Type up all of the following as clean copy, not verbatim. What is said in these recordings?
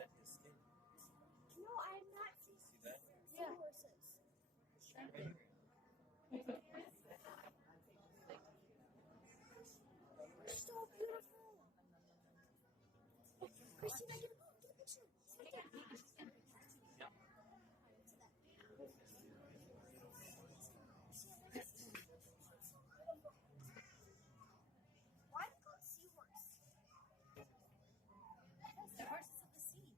at his skin. No, I have not seen See that? seahorses. They're so beautiful. Christina, get a picture. It's right there. Yeah. Why are they called seahorse? Because they're horses of the sea.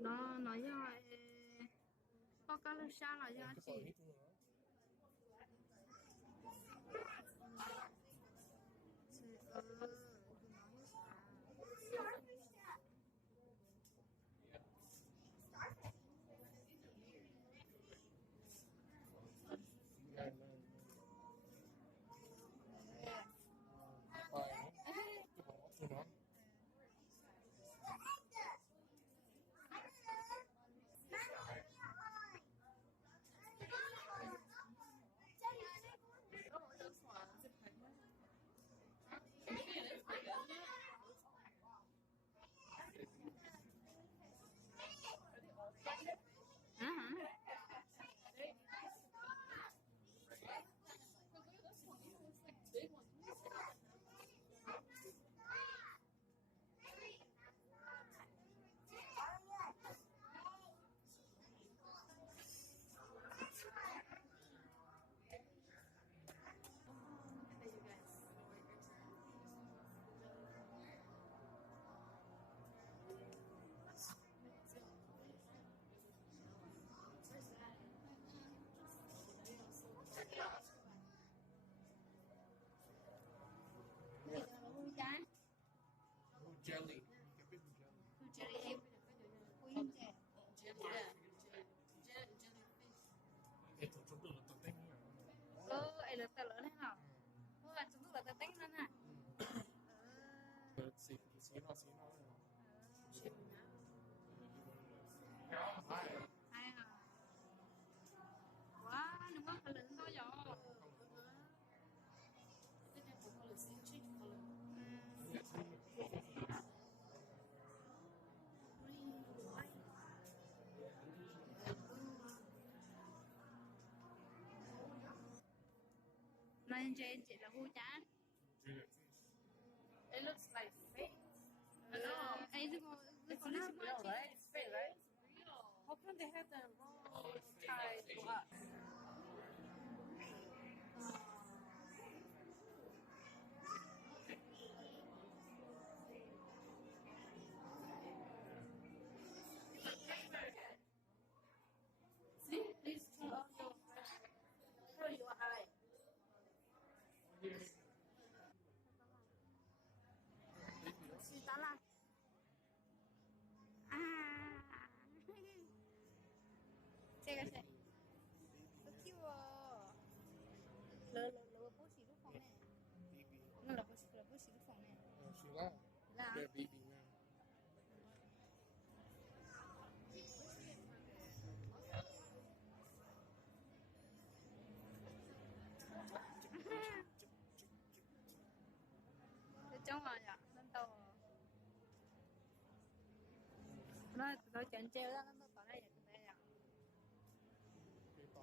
Nó nói cho có cá lô xa là do chị Jelly. jelly em queen kìa Cái tổ chúng tôi là tập tính ấy là tờ lớn hay nào là chúng tôi là tờ tính nữa nè xí nó hay à quá đừng có phải lớn thôi rồi Này trên chị là hú chán. It looks like fake. Ấy chứ con It's not real, right? It's fake, right? It's real. How come they have the wrong tie to us? See, please turn off your flash. Show your eye. Xí tá là 제가 너 키워 너 보시 lúc phòng này nó là bosi lúc phòng này She là là baby nha. trong rồi nhỉ lên tàu nó chén treo ra nó tỏ đây là đây à Cái tỏ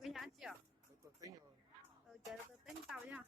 với giá chưa? Tôi tính rồi. Chờ tôi tính tàu nha.